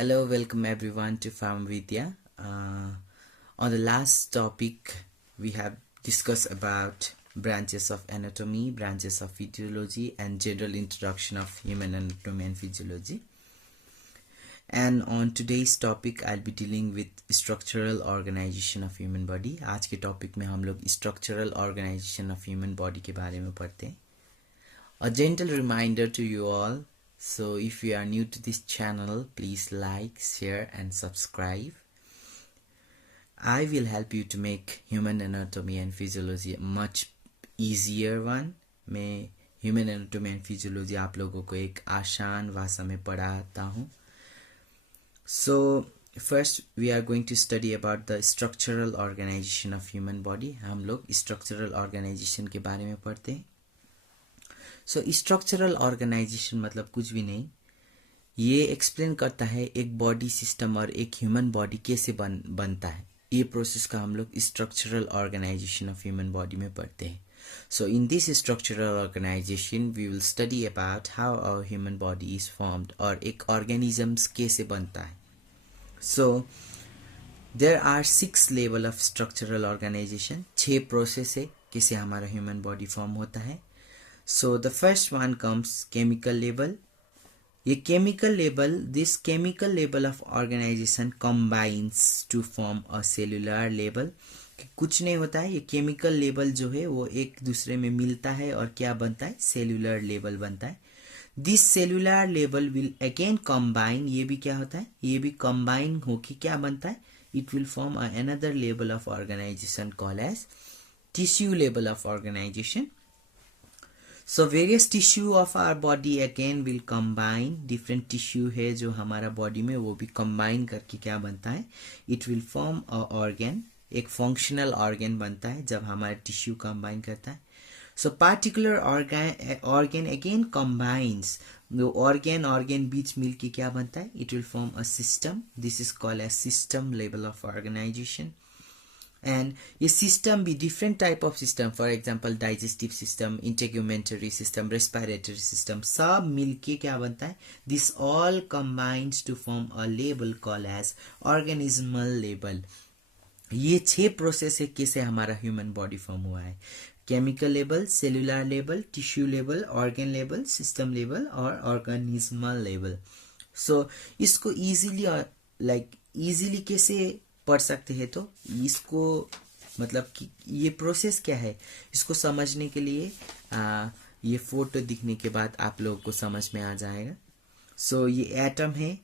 Hello, welcome everyone to Farm Vidya. On the last topic, we have discussed about branches of anatomy, branches of physiology, and general introduction of human anatomy and physiology. And on today's topic, I'll be dealing with structural organization of human body. आज के topic में हम लोग structural organization of human body के बारे में पढ़ते हैं. A gentle reminder to you all. So if you are new to this channel, please like, share and subscribe. I will help you to make human anatomy and physiology a much easier one. मैं human anatomy and physiology आप लोगों को एक आसान भाषा में पढ़ाता हूँ. So first we are going to study about the structural organization of human body. हम लोग structural organization के बारे में पढ़ते हैं. सो स्ट्रक्चरल ऑर्गेनाइजेशन मतलब कुछ भी नहीं, ये एक्सप्लेन करता है एक बॉडी सिस्टम और एक ह्यूमन बॉडी कैसे बनता है. ये प्रोसेस का हम लोग structural organization of human body में पढ़ते हैं. So in this structural organization we will study about how our human body is formed और एक ऑर्गेनिजम्स कैसे बनता है. So there are 6 level of structural organization. 6 process है कैसे हमारा ह्यूमन बॉडी फॉर्म होता है. So the first one comes chemical level. ये chemical level, this chemical level of organization combines to form a cellular level. कुछ नहीं होता है, ये chemical level जो है वो एक दूसरे में मिलता है और क्या बनता है, cellular level बनता है. This cellular level will again combine. ये भी क्या होता है, ये भी combine होके क्या बनता है, it will form another level of organization called as tissue level of organization. So various tissue of our body again will combine. Different tissue है जो हमारा बॉडी में, वो भी combine करके क्या बनता है, it will form a organ. एक functional organ बनता है जब हमारा tissue combine करता है. So particular organ again combines. The organ बीच मिल के क्या बनता है, it will form a system. This is called as system level of organization. And ये system भी different type of system, for example digestive system, integumentary system, respiratory system, सब मिलके क्या बनता है, this all combines to form a label called as organismal label. ये 6 process है कैसे हमारा ह्यूमन बॉडी फॉर्म हुआ है. Chemical level, cellular level, tissue level, organ level, system level और ऑर्गेनिज्मल लेवल. सो इसको इजीली कैसे पढ़ सकते हैं, तो इसको मतलब कि ये प्रोसेस क्या है इसको समझने के लिए ये फोटो दिखने के बाद आप लोगों को समझ में आ जाएगा. सो ये एटम है.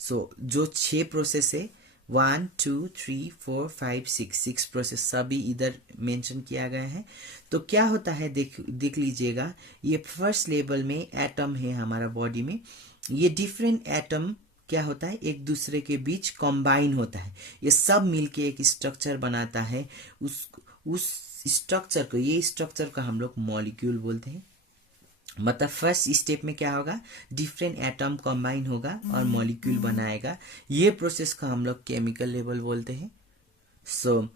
सो जो 6 प्रोसेस है 1 2 3 4 5 6 प्रोसेस सभी इधर मेंशन किया गया है. तो क्या होता है देख लीजिएगा. ये फर्स्ट लेवल में एटम है हमारा बॉडी में. ये डिफरेंट एटम क्या होता है, एक दूसरे के बीच कंबाइन होता है. ये सब मिलके एक स्ट्रक्चर बनाता है. उस स्ट्रक्चर को, ये स्ट्रक्चर को हम लोग मॉलिक्यूल बोलते हैं. मतलब फर्स्ट स्टेप में क्या होगा, डिफरेंट एटम कंबाइन होगा और मॉलिक्यूल बनाएगा. ये प्रोसेस को हम लोग केमिकल लेवल बोलते हैं. सो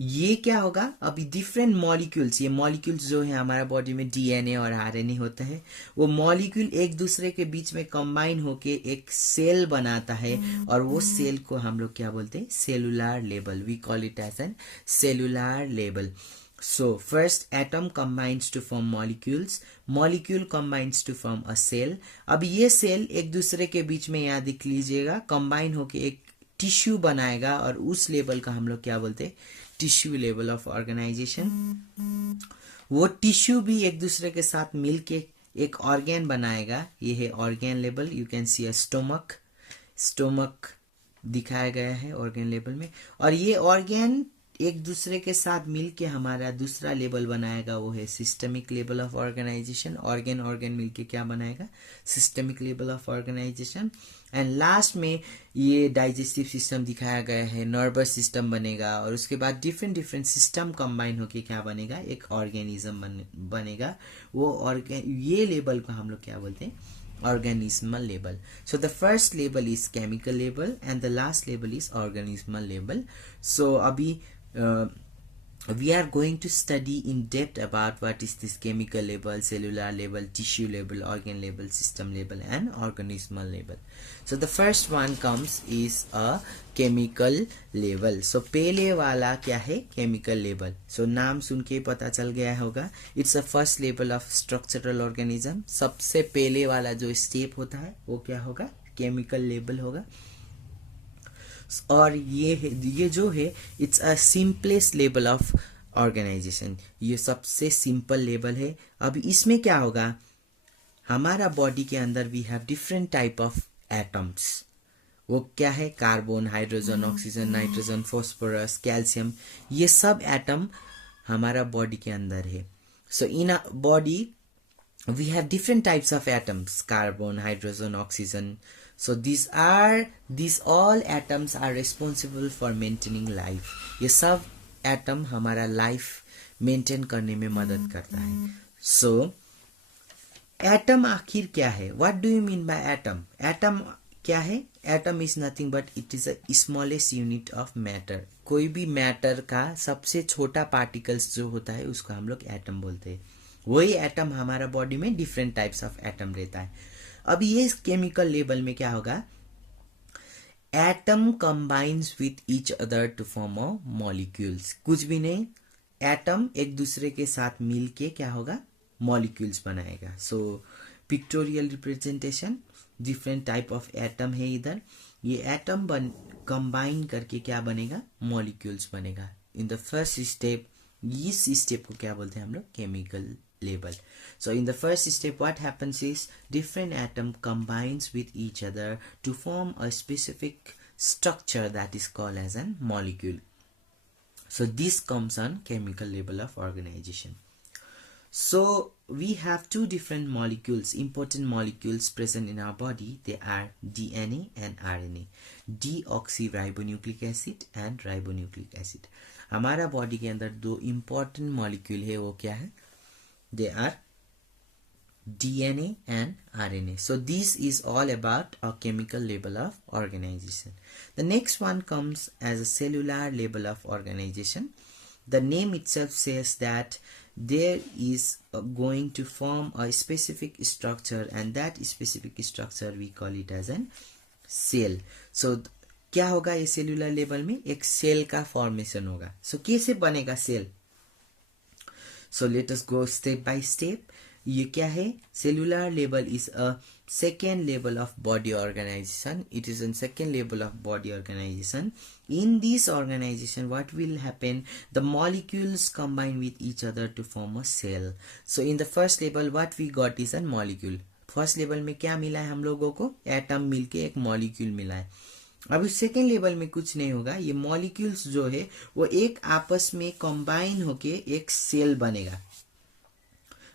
ये क्या होगा, अभी डिफरेंट मॉलिक्यूल्स, ये मॉलिक्यूल्स जो है हमारा बॉडी में डीएनए और आरएनए होता है, वो मॉलिक्यूल एक दूसरे के बीच में कंबाइन होके एक सेल बनाता है और वो सेल को हम लोग क्या बोलते हैं, cellular level. We call it as an cellular level. So first atom combines to form molecules, molecule combines to form a cell. अब ये सेल एक दूसरे के बीच में यहाँ दिख लीजिएगा कंबाइन होके एक टिश्यू बनाएगा और उस लेवल का हम लोग क्या बोलते हैं, टिश्यू लेवल ऑफ ऑर्गेनाइजेशन. वो टिश्यू भी एक दूसरे के साथ मिलके एक ऑर्गन बनाएगा. ये है organ level. You can see a stomach दिखाया गया है ऑर्गन लेवल में. और ये ऑर्गन एक दूसरे के साथ मिलके हमारा दूसरा लेवल बनाएगा, वो है systemic level of organization. Organ मिलके क्या बनाएगा, systemic level of organization. And last में ये डाइजेस्टिव सिस्टम दिखाया गया है, नर्वस सिस्टम बनेगा और उसके बाद डिफरेंट सिस्टम कंबाइन होके क्या बनेगा, एक ऑर्गेनिज्म बनेगा. वो ये लेवल को हम लोग क्या बोलते हैं, organismal level. So the first level is chemical level and the last level is organismal level. So अभी we are going to study in depth about what is this chemical level, cellular level, tissue level, organ level, system level, and organismal level. So the first one comes is a chemical level. So पहले वाला क्या है? chemical level. So नाम सुन के पता चल गया होगा, it's a first level of structural organism. सबसे पहले वाला जो step होता है वो क्या होगा? chemical level होगा. और ये जो है it's a simplest level of organization, ये सबसे सिंपल लेवल है. अब इसमें क्या होगा, हमारा बॉडी के अंदर we have different type of atoms. वो क्या है? Carbon, hydrogen, oxygen, nitrogen, phosphorus, calcium, ये सब एटम हमारा बॉडी के अंदर है. So in a body we have different types of atoms: carbon, hydrogen, oxygen. So these all atoms are responsible for maintaining life. ये सब एटम हमारा life maintain करने में मदद करता है. सो एटम आखिर क्या है? What do you mean by atom? Atom क्या है? Atom is nothing but it is a smallest unit of matter. कोई भी मैटर का सबसे छोटा पार्टिकल्स जो होता है उसको हम लोग एटम बोलते हैं. वही एटम हमारा बॉडी में डिफरेंट टाइप्स ऑफ एटम रहता है. अब ये केमिकल लेवल में क्या होगा, atom combines with each other to form a molecules. कुछ भी नहीं, एटम एक दूसरे के साथ मिलके क्या होगा, मॉलिक्यूल्स बनाएगा. So pictorial representation, different type of atom है इधर. ये एटम कंबाइन करके क्या बनेगा, मॉलिक्यूल्स बनेगा. इन द फर्स्ट स्टेप, इस स्टेप को क्या बोलते हैं हम लोग, chemical label. So in the first step what happens is different atom combines with each other to form a specific structure that is called as a molecule. So this comes on chemical level of organization. So we have two different molecules, important molecules present in our body. They are DNA and RNA, deoxyribonucleic acid and ribonucleic acid. हमारा body के अंदर दो important molecule है, वो क्या है? They are DNA and RNA. So this is all about a chemical level of organization. The next one comes as a cellular level of organization. The name itself says that there is going to form a specific structure, and that specific structure we call it as an cell. So क्या होगा ये cellular level में? एक cell का formation होगा. So कैसे बनेगा cell? So let us go step by step. ये क्या है? Cellular level is a second level of body organization. It is a second level of body organization. In this organization, what will happen? The molecules combine with each other to form a cell. So in the first level, what we got is a molecule. First level में क्या मिला है हम लोगों को? Atom मिलके एक molecule मिला है. अब सेकेंड लेवल में कुछ नहीं होगा, ये मॉलिक्यूल्स जो है वो एक आपस में कंबाइन होके एक सेल बनेगा.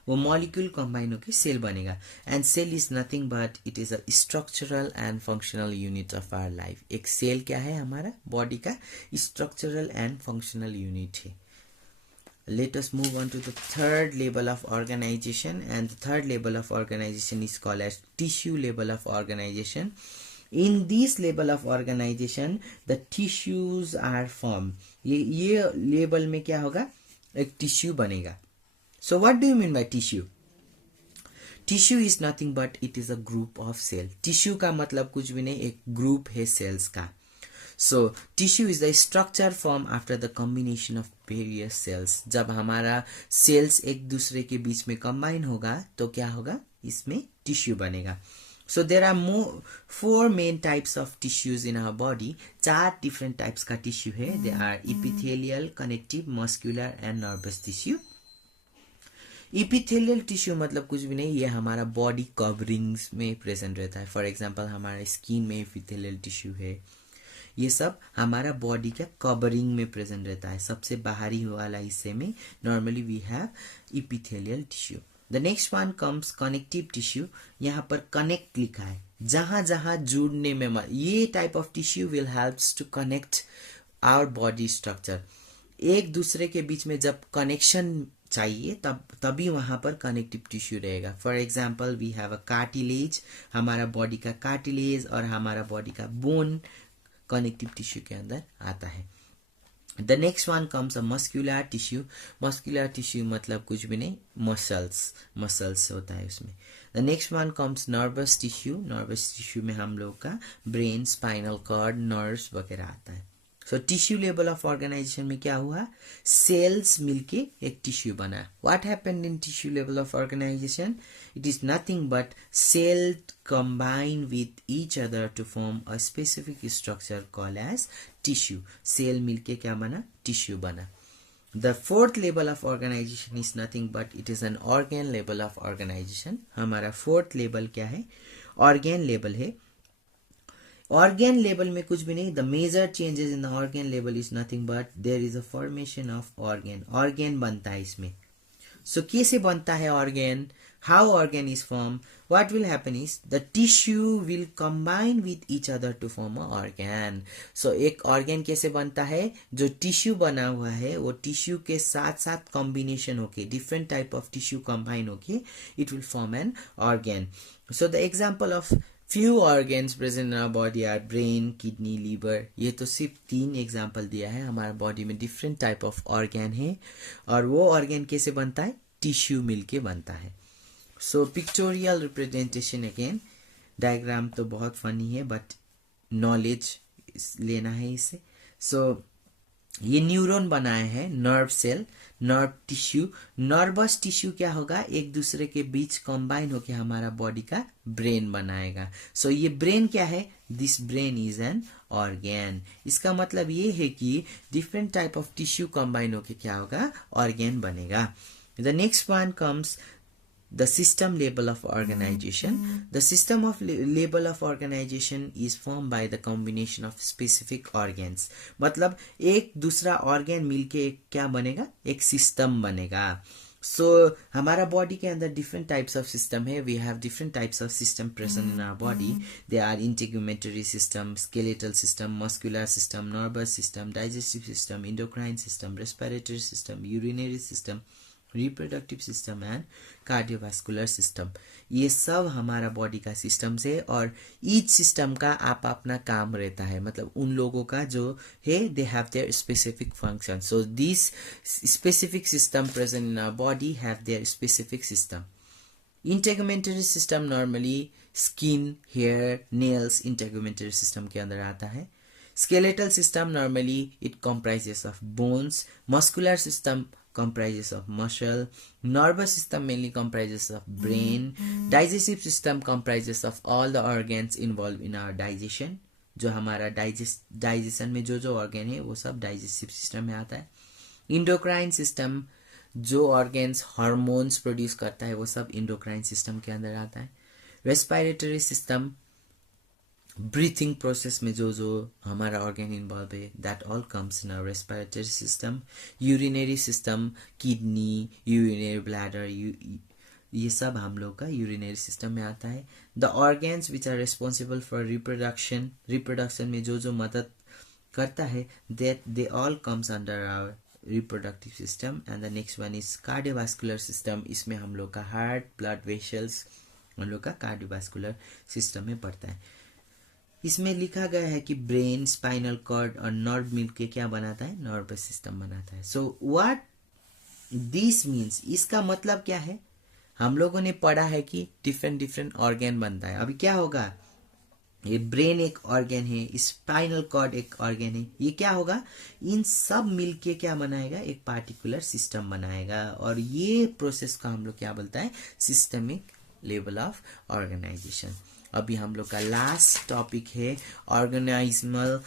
वो मॉलिक्यूल कंबाइन होके सेल बनेगा. And cell is nothing but it is a structural and functional unit of our life. एक सेल क्या है? हमारा बॉडी का स्ट्रक्चरल एंड फंक्शनल यूनिट है. Let us move on to the third level of organization, and the third level of organization is called as tissue level of organization. In this level of organization, the tissues are formed. ये level में क्या होगा? एक tissue बनेगा. So what do you mean by tissue? Tissue is nothing but it is a group of cell. Tissue का मतलब कुछ भी नहीं, एक ग्रुप है सेल्स का. So tissue is the structure formed after the combination of various cells. जब हमारा सेल्स एक दूसरे के बीच में कंबाइन होगा तो क्या होगा? इसमें टिश्यू बनेगा. So there are four main types of tissues in our body. 4 different types का टिश्यू है. They are epithelial, connective, muscular and nervous tissue. Epithelial tissue मतलब कुछ भी नहीं, ये हमारा बॉडी कवरिंग्स में प्रेजेंट रहता है. फॉर एग्जांपल हमारे स्किन में इपिथेलियल टिश्यू है. ये सब हमारा बॉडी का कवरिंग में प्रेजेंट रहता है. सबसे बाहरी वाला हिस्से में normally we have epithelial tissue. The next one comes connective tissue. यहाँ पर कनेक्ट लिखा है, जहां जहां जुड़ने में ये type of tissue will helps to connect our body structure. एक दूसरे के बीच में जब कनेक्शन चाहिए तभी वहां पर कनेक्टिव टिश्यू रहेगा. For example we have a cartilage. हमारा बॉडी का कार्टिलेज और हमारा बॉडी का बोन कनेक्टिव टिश्यू के अंदर आता है. The next one comes a muscular tissue. Muscular tissue मतलब कुछ भी नहीं, मसल्स होता है उसमें. The next one comes nervous tissue. Nervous tissue में हम लोग का ब्रेन, स्पाइनल कॉर्ड, नर्व्स वगैरह आता है. So tissue level of organization में क्या हुआ, सेल्स मिलके एक टिश्यू बना. What happened in tissue level of organization, it is nothing but cell combine with each other to form a specific structure called as tissue. Cell मिलके क्या बना, tissue बना. The fourth level of organization is nothing but it is an organ level of organization. हमारा fourth level क्या है, organ level है. Organ level में कुछ भी नहीं, the major changes in the organ level is nothing but there is a formation of organ. Organ बनता है इसमें. सो कैसे बनता है organ, how organ is formed, what will happen is the tissue will combine with each other to form a organ. So एक organ कैसे बनता है, जो टिश्यू बना हुआ है वो टिश्यू के साथ साथ कॉम्बिनेशन होके, different type of tissue combine होके it will form an organ. So the example of few organs present in our body are brain, kidney, liver. ये तो सिर्फ 3 एग्जाम्पल दिया है. हमारा बॉडी में डिफरेंट टाइप ऑफ ऑर्गन है और वो ऑर्गन कैसे बनता है, टिश्यू मिलके बनता है. सो पिक्टोरियल रिप्रेजेंटेशन अगेन, डायग्राम तो बहुत फनी है बट नॉलेज लेना है इससे. सो ये न्यूरॉन बनाए हैं, nerve cell, nerve tissue. Nervous tissue क्या होगा, एक दूसरे के बीच कंबाइन होकर हमारा बॉडी का ब्रेन बनाएगा. सो ये ब्रेन क्या है, this brain is an organ. इसका मतलब ये है कि different type of tissue combine होकर क्या होगा, ऑर्गेन बनेगा. The next one comes the system level of organization. The system of level of organization is formed by the combination of specific organs. मतलब एक दूसरा ऑर्गन मिलके एक क्या बनेगा, एक सिस्टम बनेगा. सो हमारा बॉडी के अंदर डिफरेंट टाइप्स ऑफ सिस्टम है. We have different types of system present in our body. They are integumentary system, skeletal system, muscular system, nervous system, digestive system, endocrine system, respiratory system, urinary system, reproductive system and cardiovascular system. ये सब हमारा body का system है और each system का आप अपना काम रहता है. मतलब उन लोगों का जो है, they have their specific function. So this specific system present in our body have their specific system. Integumentary system normally skin, hair, nails integumentary system के अंदर आता है. Skeletal system normally it comprises of bones. Muscular system comprises of muscle. Nervous system mainly comprises of brain. Digestive system comprises of all the organs involved in our digestion. जो हमारा digestion में जो जो organ है वो सब digestive system में आता है. इंडोक्राइन सिस्टम जो ऑर्गन्स हार्मोन्स प्रोड्यूस करता है वो सब इंडोक्राइन सिस्टम के अंदर आता है. रेस्पिरेटरी सिस्टम ब्रीथिंग प्रोसेस में जो जो हमारा ऑर्गन इन्वॉल्व है, that all comes in our respiratory system. Urinary system, kidney, urinary bladder, ये सब हम लोग का यूरिनरी सिस्टम में आता है. The organs which are responsible for reproduction में जो जो मदद करता है, that they all comes under our reproductive system. And the next one is cardiovascular system. इसमें हम लोग का हार्ट, ब्लड वेसल्स हम लोग का कार्डियोवास्कुलर सिस्टम में पड़ता है. इसमें लिखा गया है कि ब्रेन, स्पाइनल कॉर्ड और नर्व मिलके क्या बनाता है, नर्वस सिस्टम बनाता है. सो व्हाट दिस मीन्स, इसका मतलब क्या है, हम लोगों ने पढ़ा है कि डिफरेंट ऑर्गन बनता है. अभी क्या होगा, ये ब्रेन एक ऑर्गन है, स्पाइनल कॉर्ड एक ऑर्गन है, ये क्या होगा, इन सब मिलके क्या बनाएगा, एक पार्टिकुलर सिस्टम बनाएगा. और ये प्रोसेस को हम लोग क्या बोलता है, सिस्टमिक लेवल ऑफ ऑर्गेनाइजेशन. अभी हम लोग का लास्ट टॉपिक है organismal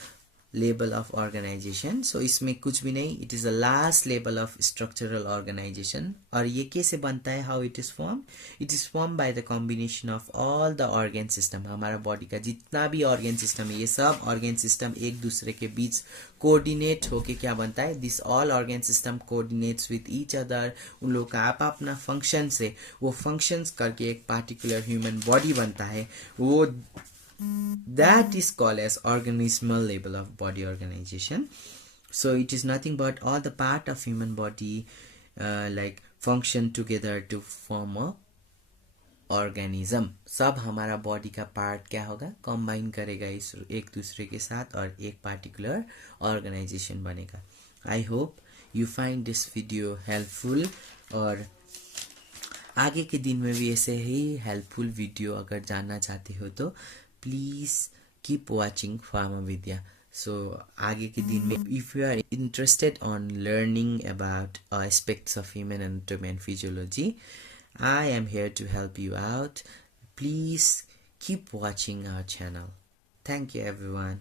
level of organization. So इसमें कुछ भी नहीं, it is the last level of structural organization. और ये कैसे बनता है, how it is form, it is form by the combination of all the organ system. हमारा बॉडी का जितना भी ऑर्गन सिस्टम है, ये सब ऑर्गन सिस्टम एक दूसरे के बीच कोऑर्डिनेट होके क्या बनता है, this all organ system coordinates with each other. उन लोगों का आप अपना फंक्शन से वो फंक्शंस करके एक पार्टिकुलर ह्यूमन बॉडी बनता है. वो that is called as organismal level of body organization. So it is nothing but all the part of human body like function together to form a organism. सब हमारा body का part क्या होगा, combine करेगा इस एक दूसरे के साथ और एक पार्टिकुलर ऑर्गेनाइजेशन बनेगा. I hope you find this video helpful और आगे के दिन में भी ऐसे ही हेल्पफुल वीडियो अगर जानना चाहते हो तो please keep watching pharma Vidya. So आगे के दिन में if you are interested on learning about aspects of human anatomy and physiology, I am here to help you out. Please keep watching our channel. Thank you everyone.